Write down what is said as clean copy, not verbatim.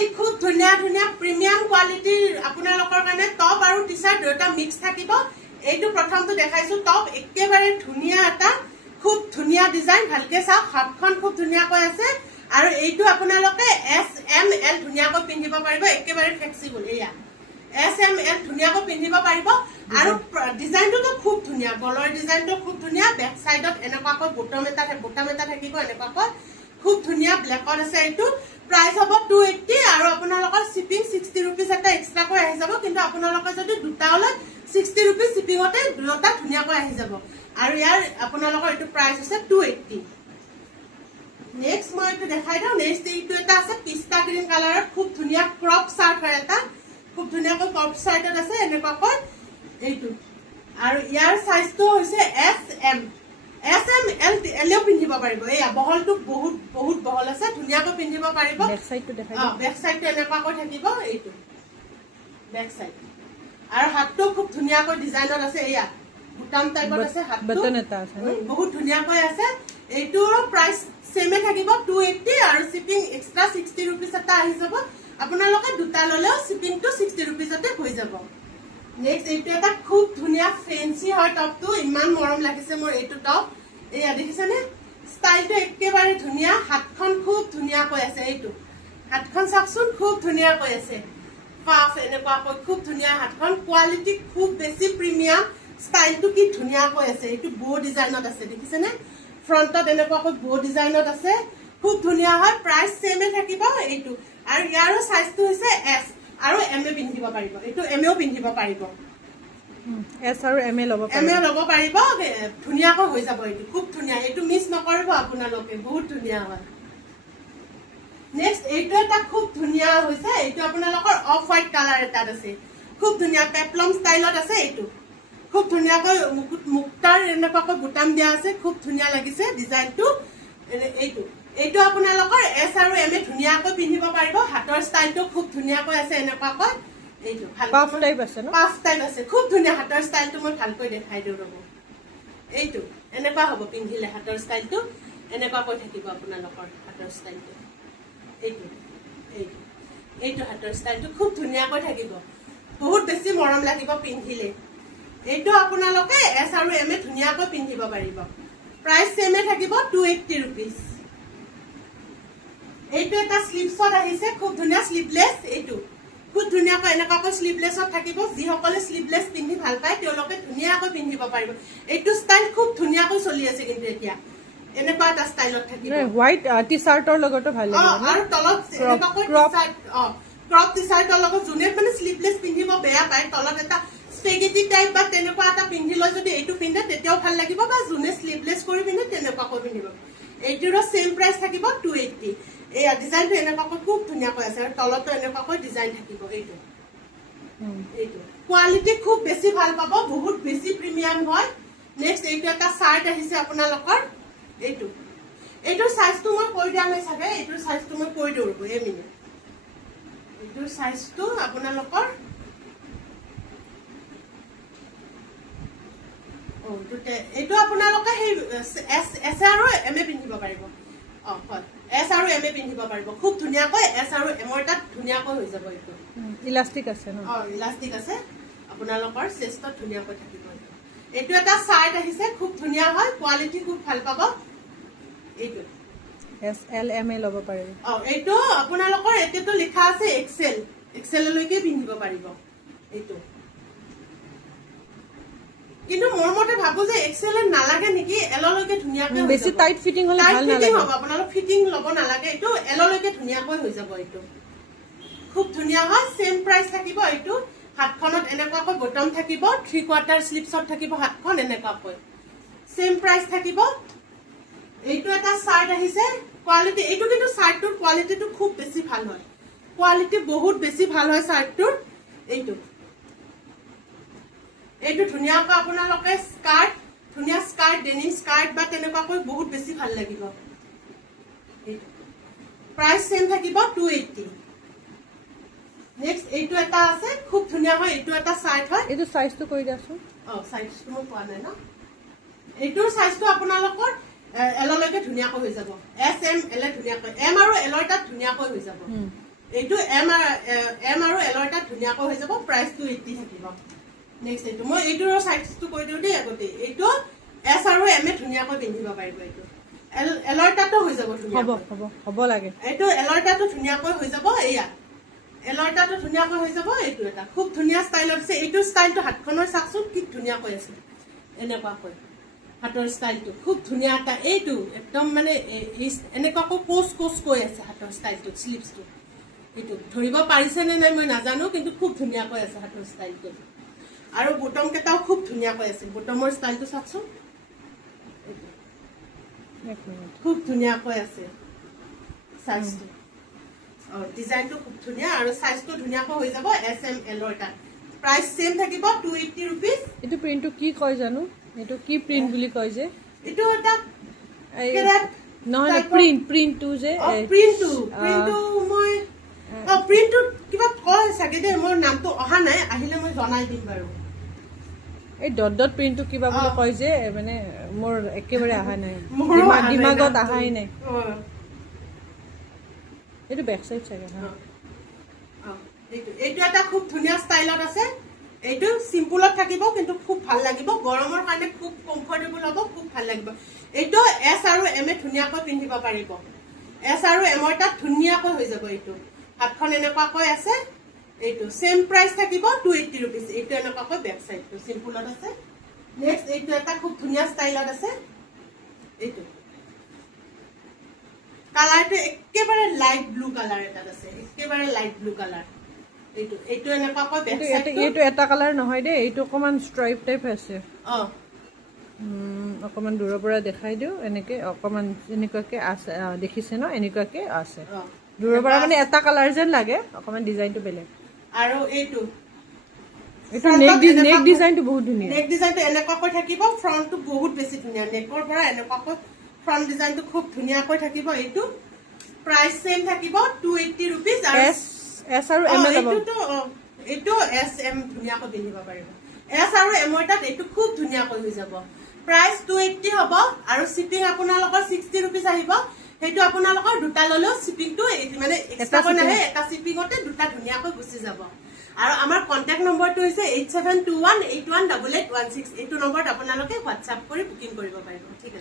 আজি খুব ধুনিয়া ধুনিয়া প্ৰিমিয়াম কোৱালিটিৰ আপোনালোকৰ কাৰণে টপ আৰু টি-শাৰ্ট দুটা মিক্স থাকিব। এইটো প্ৰথমটো দেখাইছো টপ, একেবাৰে ধুনিয়া এটা খুব ধুনিয়া ডিজাইন, ভালকে চাওক হাতখন খুব ধুনিয়াকৈ আছে আৰু এইটো আপোনালোকে এস এম এল ধুনিয়াকৈ পিন্ধিব পাৰিব, একেবাৰে ফ্লেক্সিবল। এয়া এস এম এল ধুনিয়াকৈ পিন্ধিব পাৰিব আৰু ডিজাইনটো খুব ধুনিয়া, গলৰ ডিজাইনটো খুব ধুনিয়া। বেক সাইডত এনেকুৱাকৈ বটম এটা থাকিব, এনেকুৱাকৈ খুব ধুনিয়া ব্লেকত আছে। এইটো প্ৰাইস হ'ব 280 আৰু আপোনালোকৰ শিপিং 60 रुपीस এটা এক্সট্ৰাকৈ আহি যাব, কিন্তু আপোনালোকে যদি দুটা হলে 60 रुपीस শিপিংতে দুটা ধুনিয়াকৈ আহি যাব আৰু ইয়াৰ আপোনালোকৰ এইটো প্ৰাইস আছে 280। নেক্সট মই এইটো দেখাই দিওঁ। নেক্সট এইটো এটা আছে পিস্তা গ্ৰীণ কালাৰত, খুব ধুনিয়া ক্ৰপ শাৰ্ট হয়, এটা খুব ধুনিয়াকৈ ক্ৰপ শাৰ্টত আছে এনেকুৱাকৈ এইটো। আৰু ইয়াৰ সাইজটো হৈছে এস এম এলও পিন্ধিব পাৰিব। এয়া বহলটো বহুত বহুত বহল আছে, ধুনিয়াকৈ পিন্ধিব পাৰিব। বেক সাইডটো দেখাই বেক সাইডটো এনেকুৱাকৈ থাকিব এইটো বেক সাইড, আৰু হাতটো খুব ধুনিয়াকৈ ডিজাইনত আছে। এয়া বুটাম টাইপত আছে, হাতটো বটন এটা আছে বহুত ধুনিয়াকৈ আছে। এইটোৰ প্ৰাইস সেমে থাকিব 280 আৰু শিপিং এক্সট্ৰা 60 रुपीस এটা আহি যাব। আপোনালোকে দুটা ললেও শিপিংটো 60 रुपीसতে হৈ যাব। নেক্সট এইটো এটা খুব ধুনিয়া ফেন্সি হয় টপটো, ইমান মৰম লাগিছে মোৰ এইটো টপ। এয়া দেখিছেনে ষ্টাইলটো একেবাৰে ধুনিয়া, হাতখন খুব ধুনিয়াকৈ আছে। এইটো হাতখন চাওকচোন খুব ধুনিয়াকৈ আছে, পাফ এনেকুৱাকৈ খুব ধুনিয়া হাতখন, কোৱালিটি খুব বেছি প্ৰিমিয়াম, ষ্টাইলটো কি ধুনিয়াকৈ আছে। এইটো বো ডিজাইনত আছে, দেখিছেনে ফ্ৰণ্টত এনেকুৱাকৈ বো ডিজাইনত আছে, খুব ধুনিয়া হয়। প্ৰাইস সেমে থাকিব এইটো, আৰু ইয়াৰো সাইজটো হৈছে এস আৰু এম এ পিন্ধিব পাৰিব। এইটো এম এও পিন্ধিব পাৰিব, এস আৰু এম এ ল'ব পাৰিব, ধুনিয়াকৈ হৈ যাব। এইটো খুব ধুনিয়া, এইটো মিছ নকৰিব আপোনালোকে, বহুত ধুনিয়া হয়। নেক্সট এইটো এটা খুব ধুনিয়া হৈছে, এইটো আপোনালোকৰ অফ হোৱাইট কালাৰ এটাত আছে, খুব ধুনিয়া পেপ্লম ষ্টাইলত আছে। এইটো খুব ধুনিয়াকৈ মুক্তাৰ এনেকুৱাকৈ বুটাম দিয়া আছে, খুব ধুনিয়া লাগিছে ডিজাইনটো। এইটো আপোনালোকৰ এস আৰু এম এ ধুনিয়াকৈ পিন্ধিব পাৰিব, হাতৰ ষ্টাইলটো খুব ধুনিয়াকৈ আছে এনেকুৱাকৈ। এইটো পাফ টাইপ আছে ন, পাফ টাইপ আছে, খুব ধুনিয়া। হাতৰ ষ্টাইলটো মই ভালকৈ দেখাই দিওঁ ৰ'ব। এইটো এনেকুৱা হ'ব পিন্ধিলে, হাতৰ ষ্টাইলটো এনেকুৱাকৈ থাকিব আপোনালোকৰ হাতৰ ষ্টাইলটো। এইটো এইটো এইটো হাতৰ ষ্টাইলটো খুব ধুনিয়াকৈ থাকিব, বহুত বেছি মৰম লাগিব পিন্ধিলে। এইটো আপোনালোকে এস আৰু এম এ ধুনিয়াকৈ পিন্ধিব পাৰিব। প্ৰাইস সেমে থাকিব 280 रुपीस। এইটো এটা স্লিভছত আহিছে, খুব ধুনিয়া স্লিভলেছ। এইটো খুব ধুনিয়াকৈ এনেকুৱাকৈ স্লিভলেছত থাকিব, যিসকলে স্লিভলেছ পিন্ধি ভাল পায় তেওঁলোকে ধুনিয়াকৈ পিন্ধিব পাৰিব। এইটো ষ্টাইল খুব ধুনিয়াকৈ চলি আছে, কিন্তু এতিয়া এনেকুৱা এটা ষ্টাইলত থাকিব। হোৱাইট টি-শাৰ্টৰ লগতো ভাল লাগিব আৰু তলত এনেকুৱাকৈ ক্ৰপ টি-শাৰ্টৰ লগত যোনে মানে স্লিভলেছ পিন্ধিব বেয়া পায়, তলত এটা স্পেগেটি টাইপ বা তেনেকুৱা এটা পিন্ধি লৈ যদি এইটো পিন্ধে তেতিয়াও ভাল লাগিব, বা যোনে স্লিভলেছ কৰি পিন্ধে তেনেকুৱাকৈ পিন্ধিব। এইটোৰো সেম প্ৰাইস থাকিব 280। এয়া ডিজাইনটো এনেকুৱাকৈ খুব ধুনীয়াকৈ আছে, আৰু তলতো এনেকুৱাকৈ ডিজাইন থাকিব। এইটো কোৱালিটি খুব বেছি ভাল পাব, বহুত বেছি প্ৰিমিয়াম হয়। নেক্সট এইটো এটা শাৰ্ট আহিছে আপোনালোকৰ। এইটোৰ সাইজটো মই কৈ দিয়া নাই চাগে, এইটোৰ সাইজটো মই কৈ দিওঁ ৰ'ব এই মিনিট। এইটোৰ সাইজটো আপোনালোকৰ এইটো আপোনালোকে সেই এস আৰু এম এ পিন্ধিব পাৰিব। হয়, এস আৰু এম এ পিন্ধিব পাৰিব, খুব ধুনীয়াকৈ এস আৰু এমৰ তাত ধুনীয়াকৈ হৈ যাব। এইটো ইলাষ্টিক আছে ন, ইলাষ্টিক আছে, আপোনালোকৰ চেষ্টত ধুনীয়াকৈ থাকিব। এইটো এটা শাৰ্ট আহিছে, খুব ধুনীয়া হয়, কোৱালিটি খুব ভাল পাব। এইটো এস এল এম এ ল'ব পাৰিব। এইটো আপোনালোকৰ এতিয়াতো লিখা আছে এক্সেললৈকে পিন্ধিব পাৰিব। এইটো কিন্তু মোৰ মতে ভাবো যে এক্সেল নালাগে নেকি, এললৈকে ধুনীয়াকৈ বেছি টাইট ফিটিং হলে ভাল নালাগে। আপোনালোক ফিটিং ল'ব নালাগে, এইটো এললৈকে ধুনীয়াকৈ হৈ যাব। এইটো খুব ধুনীয়া হয়, সেম প্ৰাইস থাকিব। এইটো হাতখনত এনেকুৱাকৈ বটম থাকিব, 3/4 স্লিভছত থাকিব হাতখন এনেকুৱাকৈ, সেম প্ৰাইস থাকিব। এইটো এটা শাৰ্ট আহিছে, কোৱালিটি এইটো কিন্তু শাৰ্টটোৰ কোৱালিটিটো খুব বেছি ভাল হয়, কোৱালিটি বহুত বেছি ভাল হয় শাৰ্টটোৰ। এইটো ধুনীয়াকৈ আপোনালোকে স্কাৰ্ট, ধুনীয়া স্কাৰ্ট, ডেনিম স্কাৰ্ট বা তেনেকুৱাকৈ বহুত বেছি ভাল লাগিব। প্ৰাইস সেম থাকিব 280। নেক্সট এইটো এটা আছে, খুব ধুনীয়া হয়, এইটো এটা শাৰ্ট হয়। এইটো সাইজটো কৈ দিয়াচোন। সাইজটো মই কোৱা নাই ন, এইটোৰ সাইজটো আপোনালোকৰ এললৈকে ধুনীয়াকৈ হৈ যাব, এস এম এল ধুনীয়াকৈ, এম আৰু এলৰ তাত ধুনীয়াকৈ হৈ যাব। এইটো এম আৰু এলৰ এটা ধুনীয়াকৈ হৈ যাব, প্ৰাইচ 280 থাকিব। নেক্সট এইটো মই এইটোৰ চাইজটো কৈ দিওঁ দেই আগতে, এইটো এছ আৰু এম এ ধুনীয়াকৈ পিন্ধিব পাৰিব। এইটো এলৰ তাতো হৈ যাব হ'ব ধুনীয়াকৈ, হ'ব হ'ব লাগে। এইটো এলৰ তাতো ধুনীয়াকৈ হৈ যাব। এয়া এলৰ তাতো ধুনীয়াকৈ হৈ যাব। এইটো এটা খুব ধুনীয়া ষ্টাইলত আছে। এইটো ষ্টাইলটো হাতখনৰ চাওকচোন কি ধুনীয়াকৈ আছে, এনেকুৱাকৈ হাতৰ ষ্টাইলটো খুব ধুনীয়া এটা। এইটো একদম মানে এনেকুৱাকৈ কোচ কৈ আছে হাতৰ ষ্টাইলটো, স্লিভছটো। এইটো ধৰিব পাৰিছে নে নাই মই নাজানো, কিন্তু খুব ধুনীয়াকৈ আছে হাতৰ ষ্টাইলটো। আৰু বুটম কেইটাও খুব ধুনীয়াকৈ আছে, বুটমৰ ষ্টাইলটো চাওকচোন, এক মিনিট। খুব ধুনীয়াকৈ আছে চাইজটো। ডিজাইনটো খুব ধুনীয়া আৰু চাইজটো ধুনীয়াকৈ হৈ যাব। এছ এম এলৰ এটা প্ৰাইচ চেম থাকিব 280 ৰুপিজ। এইটো প্ৰিণ্টটো কি কয় জানো, এইটো কি প্ৰিণ্ট বুলি কয় যে? এইটো এটা এই কেৰেট নহয় type of- প্ৰিণ্টটো যে প্ৰিণ্টটো মই প্ৰিণ্টটো কিবা কয় চাগে দেই, মোৰ নামটো অহা নাই, আহিলে মই জনাই দিম বাৰু। এই ডট প্ৰিণ্টটো কিবা বুলি কয় যে, মানে মোৰ একেবাৰে অহা নাই, মোৰো অহা নাই দিমাগত নামটো। অহাই নাই। অ, এইটো বেক চাইড চাগে হা। এইটো এটা খুব ধুনীয়া ষ্টাইলত আছে। এইটো চিম্পুলত থাকিব কিন্তু খুব ভাল লাগিব, গৰমৰ কাৰণে খুব কমফৰ্টেবল হ'ব, খুব ভাল লাগিব। এইটো এছ আৰু এম এ ধুনীয়াকৈ পিন্ধিব পাৰিব। এছ আৰু এমৰ তাত ধুনীয়াকৈ হৈ যাব। এইটো হাতখন এনেকুৱাকৈ আছে। এইটো চেম প্ৰাইচ থাকিব 280 ৰুপিজ। এইটো এনেকুৱাকৈ বেক চাইডটো চিম্পুলত আছে। নেক্সট এইটো এটা খুব ধুনীয়া ষ্টাইলত আছে। এইটো কালাৰটো একেবাৰে লাইট ব্লু কালাৰ এটাত আছে, একেবাৰে লাইট ব্লু কালাৰ। এইটো এনেকুৱাকৈ বেক চাইডটো। এইটো এটা কালাৰ নহয় দেই, এইটো অকমান ষ্ট্ৰাইপ টাইপ আছে। অকমান দূৰৰ পৰা দেখাই দিওঁ, এনেকে অকমান এনেকুৱাকে আছে, দেখিছে ন? এনেকুৱাকে আছে দূৰৰ পৰা, মানে এটা কালাৰ যেন লাগে, অকমান ডিজাইনটো বেলেগ। আৰু এইটো নেক ডিজাইনটো বহুত ধুনীয়া। নেক ডিজাইনটো এনেকুৱাকৈ থাকিব, ফ্ৰণ্টটো বহুত বেছি ধুনীয়া। নেকৰ পৰা এনেকুৱাকৈ ফ্ৰণ্ট ডিজাইনটো খুব ধুনীয়াকৈ থাকিব। এইটো প্ৰাইচ চেম থাকিব 280 ৰুপিজ। আৰু এছ আৰু এম এ ল'ব। এইটো এছ এম ধুনীয়াকৈ পিন্ধিব পাৰিব। এছ আৰু এমৰ তাত এইটো খুব ধুনীয়াকৈ হৈ যাব। প্ৰাইচ 280 হ'ব আৰু শ্বিপিং আপোনালোকৰ 60 ৰুপিজ আহিব। সেইটো আপোনালোকৰ দুটা ল'লেও শ্বিপিংটো মানে এক্সট্ৰাকৈ নাহে, এটা শ্বিপিঙতে দুটা ধুনীয়াকৈ গুচি যাব। আৰু আমাৰ কণ্টেক্ট নম্বৰটো হৈছে 8721818816। এইটো নম্বৰত আপোনালোকে হোৱাটছআপ কৰি বুকিং কৰিব পাৰিব। ঠিক আছে।